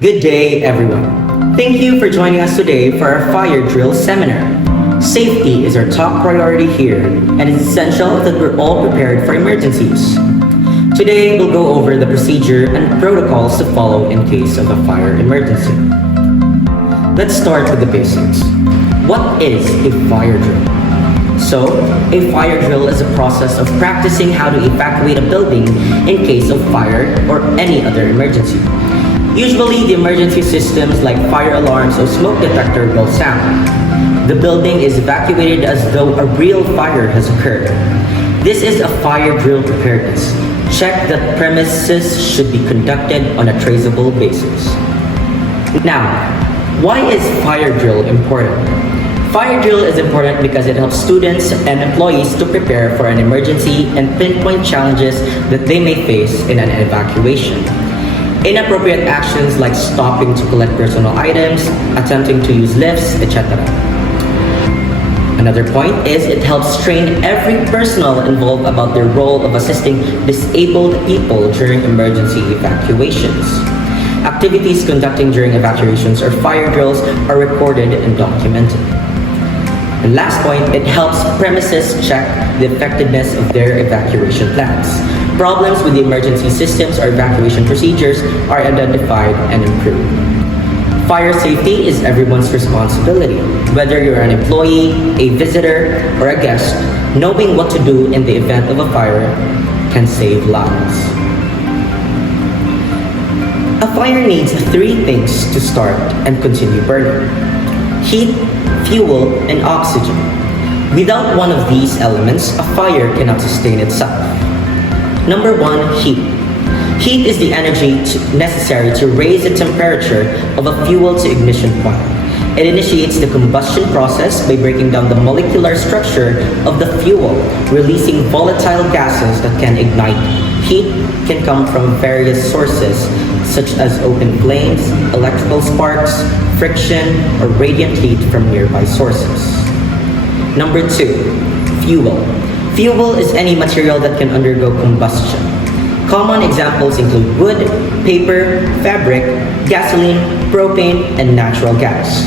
Good day, everyone. Thank you for joining us today for our fire drill seminar. Safety is our top priority here, and it's essential that we're all prepared for emergencies. Today, we'll go over the procedure and protocols to follow in case of a fire emergency. Let's start with the basics. What is a fire drill? So, a fire drill is a process of practicing how to evacuate a building in case of fire or any other emergency. Usually, the emergency systems like fire alarms or smoke detector will sound. The building is evacuated as though a real fire has occurred. This is a fire drill preparedness. Check that premises should be conducted on a traceable basis. Now, why is fire drill important? Fire drill is important because it helps students and employees to prepare for an emergency and pinpoint challenges that they may face in an evacuation. Inappropriate actions like stopping to collect personal items, attempting to use lifts, etc. Another point is it helps train every personnel involved about their role of assisting disabled people during emergency evacuations. Activities conducting during evacuations or fire drills are recorded and documented. And last point, it helps premises check the effectiveness of their evacuation plans. Problems with the emergency systems or evacuation procedures are identified and improved. Fire safety is everyone's responsibility. Whether you're an employee, a visitor, or a guest, knowing what to do in the event of a fire can save lives. A fire needs three things to start and continue burning: heat, fuel, and oxygen. Without one of these elements, a fire cannot sustain itself. Number one, heat. Heat is the energy necessary to raise the temperature of a fuel to ignition point. It initiates the combustion process by breaking down the molecular structure of the fuel, releasing volatile gases that can ignite. Heat can come from various sources, such as open flames, electrical sparks, friction, or radiant heat from nearby sources. Number two, fuel. Fuel is any material that can undergo combustion. Common examples include wood, paper, fabric, gasoline, propane, and natural gas.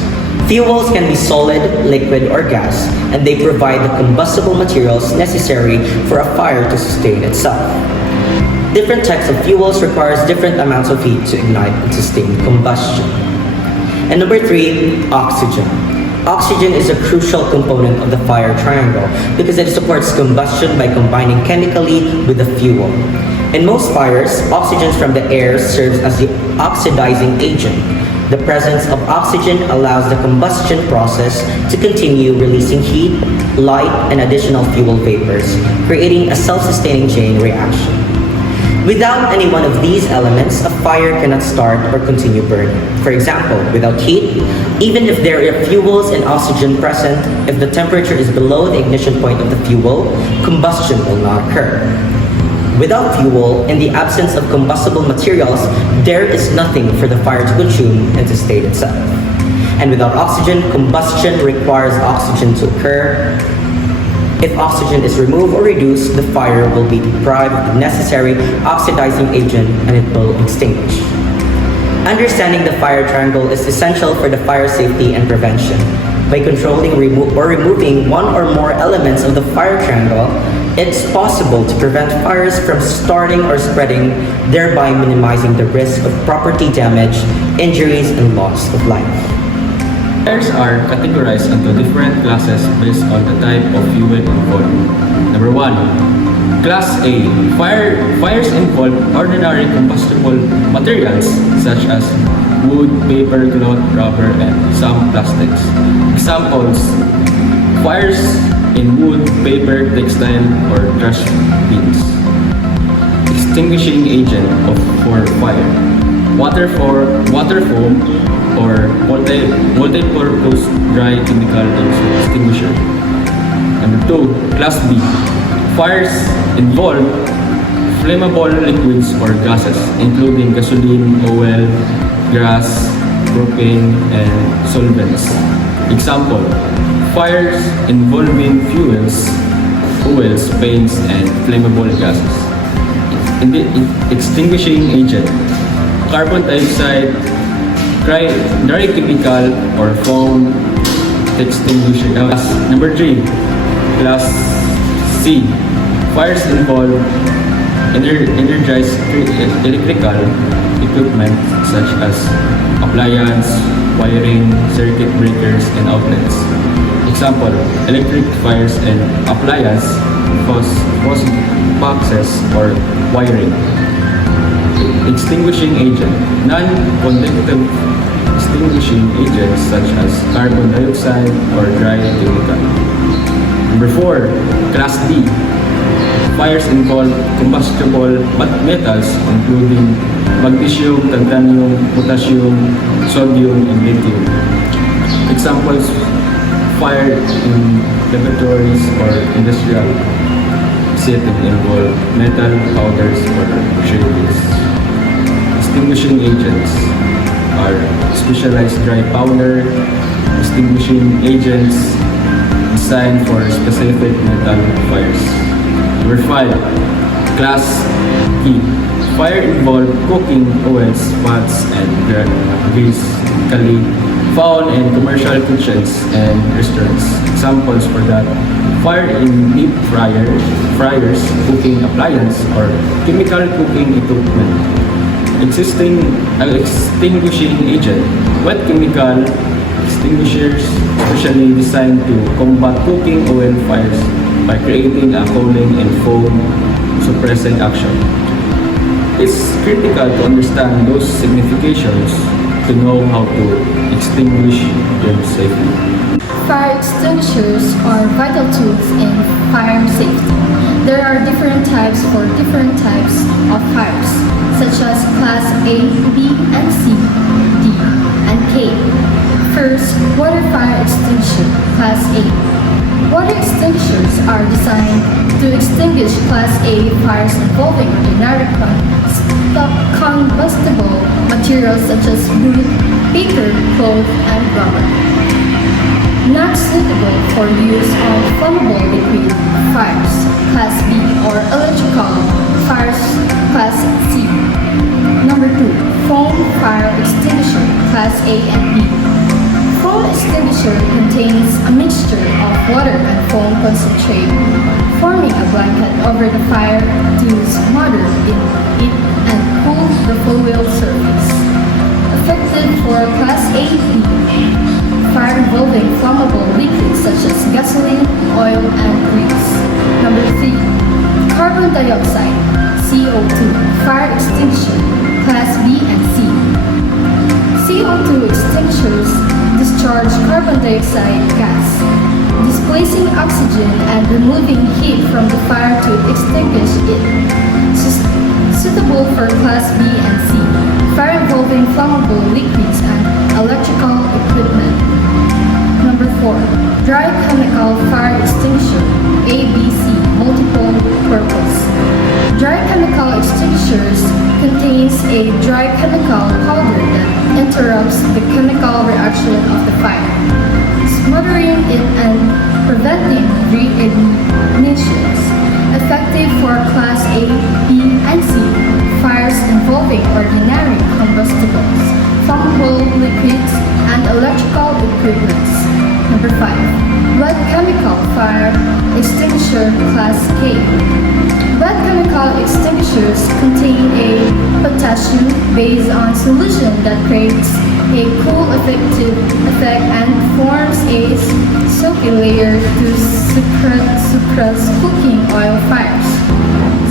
Fuels can be solid, liquid, or gas, and they provide the combustible materials necessary for a fire to sustain itself. Different types of fuels requires different amounts of heat to ignite and sustain combustion. And number three, oxygen. Oxygen is a crucial component of the fire triangle because it supports combustion by combining chemically with the fuel. In most fires, oxygen from the air serves as the oxidizing agent. The presence of oxygen allows the combustion process to continue releasing heat, light, and additional fuel vapors, creating a self-sustaining chain reaction. Without any one of these elements, a fire cannot start or continue burning. For example, without heat, even if there are fuels and oxygen present, if the temperature is below the ignition point of the fuel, combustion will not occur. Without fuel, in the absence of combustible materials, there is nothing for the fire to consume and sustain itself. And without oxygen, combustion requires oxygen to occur. If oxygen is removed or reduced, the fire will be deprived of the necessary oxidizing agent and it will extinguish. Understanding the fire triangle is essential for the fire safety and prevention. By controlling or removing one or more elements of the fire triangle, it's possible to prevent fires from starting or spreading, thereby minimizing the risk of property damage, injuries, and loss of life. Fires are categorized into different classes based on the type of fuel involved. Number 1. Class A. Fires involve ordinary combustible materials such as wood, paper, cloth, rubber, and some plastics. Examples: fires in wood, paper, textile, or trash bins. Extinguishing agent for fire: water foam, or multi-purpose dry chemical extinguisher. Number 2, Class B. Fires involve flammable liquids or gases, including gasoline, oil, gas, propane, and solvents. Example: fires involving fuels, oils, paints, and flammable gases. Extinguishing agent: carbon dioxide, Dry chemical or foam extinguisher. Number 3, Class C. Fires involve energized electrical equipment such as appliance, wiring, circuit breakers, and outlets. Example, electric fires and appliance, fuse boxes, or wiring. Extinguishing agent. Non-conductive extinguishing agents such as carbon dioxide or dry chemical. Number 4, Class D. Fires involve combustible metals including magnesium, titanium, potassium, sodium, and lithium. Examples: fire in laboratories or industrial setting involve metal powders or shavings. Extinguishing agents are specialized dry powder, extinguishing agents designed for specific metal fires. Number 5, Class E. Fire involve cooking oils, fats, and grease, typically found in commercial kitchens and restaurants. Examples for that: fire in deep fryers, cooking appliance, or chemical cooking equipment. Extinguishing agent. Wet chemical extinguishers specially designed to combat cooking oil fires by creating a cooling and foam suppressant action. It's critical to understand those significations to know how to extinguish them safely. Fire extinguishers are vital tools in fire safety. There are different types for different types of fires, such as Class A, B, and C, D, and K. First, water fire extinguisher, Class A. Water extinguishers are designed to extinguish Class A fires involving ordinary combustible materials such as wood, paper, cloth, and rubber. Not suitable for use on flammable liquid fires, Class B, or electrical fires, Class C. Number 2, foam fire extinguisher, Class A and B. Foam extinguisher contains a mixture of water and foam concentrate, forming a blanket over the fire to smother it and cool the fuel surface. Effective for Class A, B. Fire involving flammable liquids such as gasoline, oil, and grease. Number 3, carbon dioxide, CO2, fire extinguisher, Class B and C. CO2 extinguishers discharge carbon dioxide gas, displacing oxygen and removing heat from the fire to extinguish it. Suitable for Class B and C. Fire involving flammable liquids and electrical equipment. Number 4, dry chemical fire extinguisher, ABC, multiple purpose. Dry chemical extinguishers contains a dry chemical powder that interrupts the chemical reaction of the fire, smothering it and preventing reignitions. Effective for Class A, B, and C fires involving ordinary combustibles, flammable liquids, and electrical equipment. Number 5, wet chemical fire extinguisher, Class K. Wet chemical extinguishers contain a potassium based on solution that creates a cool effect and forms a soapy layer to suppress cooking oil fires.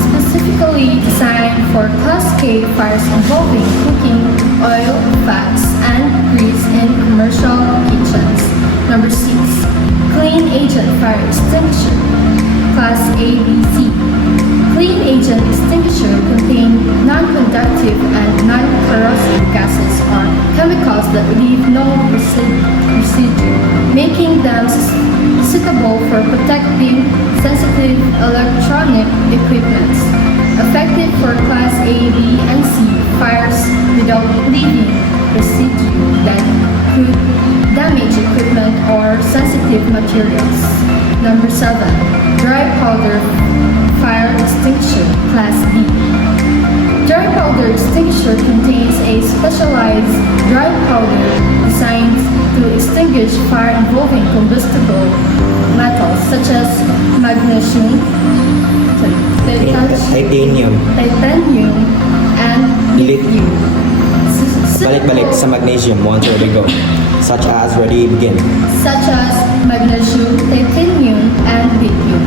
Specifically designed for Class K fires involving cooking oil, fats, and grease in commercial kitchens. Number 6, clean agent fire extinguisher, Class ABC. Clean agent extinguisher contain non-conductive and non-corrosive gases or chemicals that leave no residue, making them suitable for protecting sensitive electronic equipment. Effective for Class A, B, and C fires without leaving residue that could damage equipment or sensitive materials. Number 7, dry powder fire extinguisher, Class B. Dry powder extinguisher contains a specialized dry powder designed to extinguish fire involving combustible metals such as magnesium, Titanium. titanium, and lithium. Balik-balik sa magnesium once we go. Such as, ready, begin. Such as magnesium, titanium, and lithium.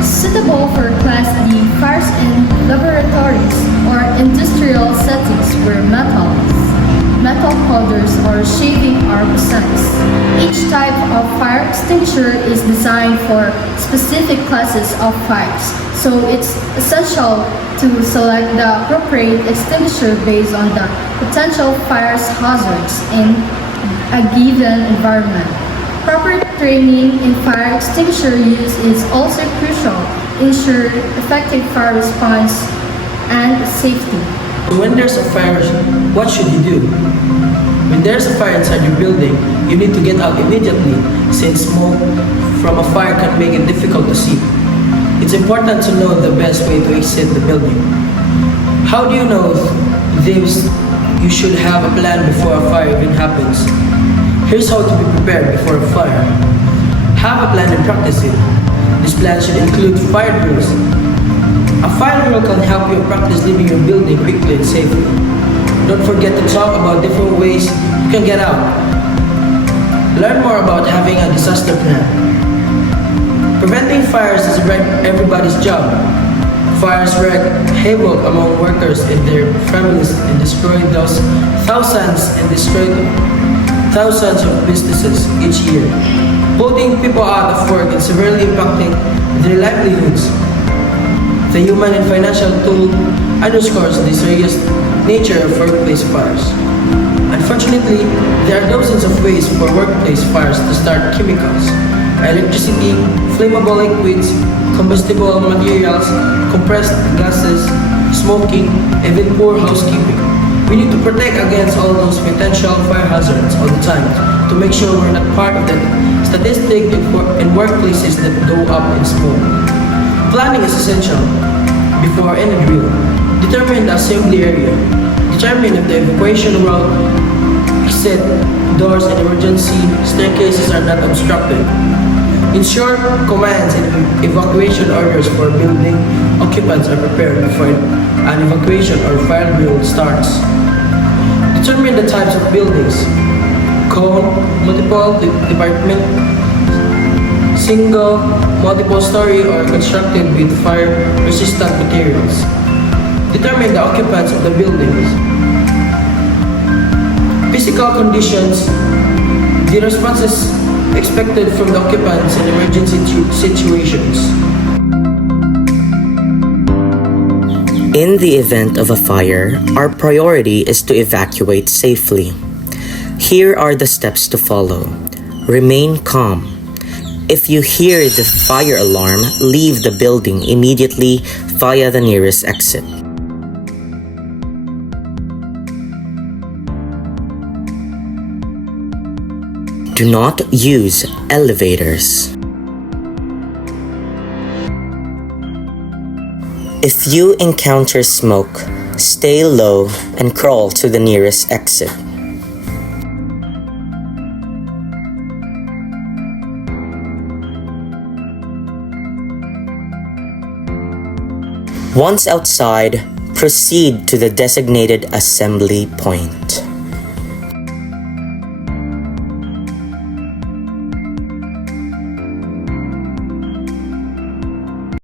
Suitable for Class D fires in laboratories or industrial settings where metal powders or shaving are precise. Each type of fire extinguisher is designed for specific classes of fires, so it's essential to select the appropriate extinguisher based on the potential fire hazards in a given environment. Proper training in fire extinguisher use is also crucial to ensure effective fire response and safety. When there's a fire, what should you do? When there's a fire inside your building, you need to get out immediately since smoke from a fire can make it difficult to see. It's important to know the best way to exit the building. How do you know this? You should have a plan before a fire even happens. Here's how to be prepared before a fire. Have a plan and practice it. This plan should include fire drills. A fire drill can help you practice leaving your building quickly and safely. Don't forget to talk about different ways you can get out. Learn more about having a disaster plan. Preventing fires is everybody's job. Fires wreak havoc among workers and their families and destroy thousands of businesses each year, putting people out of work and severely impacting their livelihoods. The human and financial toll underscores the serious nature of workplace fires. Unfortunately, there are dozens of ways for workplace fires to start: chemicals, electricity, flammable liquids, combustible materials, compressed gases, smoking, even poor housekeeping. We need to protect against all those potential fire hazards all the time to make sure we're not part of the statistic in workplaces that go up in smoke. Planning is essential. Before any drill, determine the assembly area. Determine if the evacuation route, exit, doors, and emergency staircases are not obstructed. Ensure commands and evacuation orders for building occupants are prepared before an evacuation or fire drill starts. Determine the types of buildings: cone, multiple department, single, multiple story, or constructed with fire-resistant materials. Determine the occupants of the buildings. Physical conditions, the responses expected from the occupants in emergency situations. In the event of a fire, our priority is to evacuate safely. Here are the steps to follow. Remain calm. If you hear the fire alarm, leave the building immediately via the nearest exit. Do not use elevators. If you encounter smoke, stay low and crawl to the nearest exit. Once outside, proceed to the designated assembly point.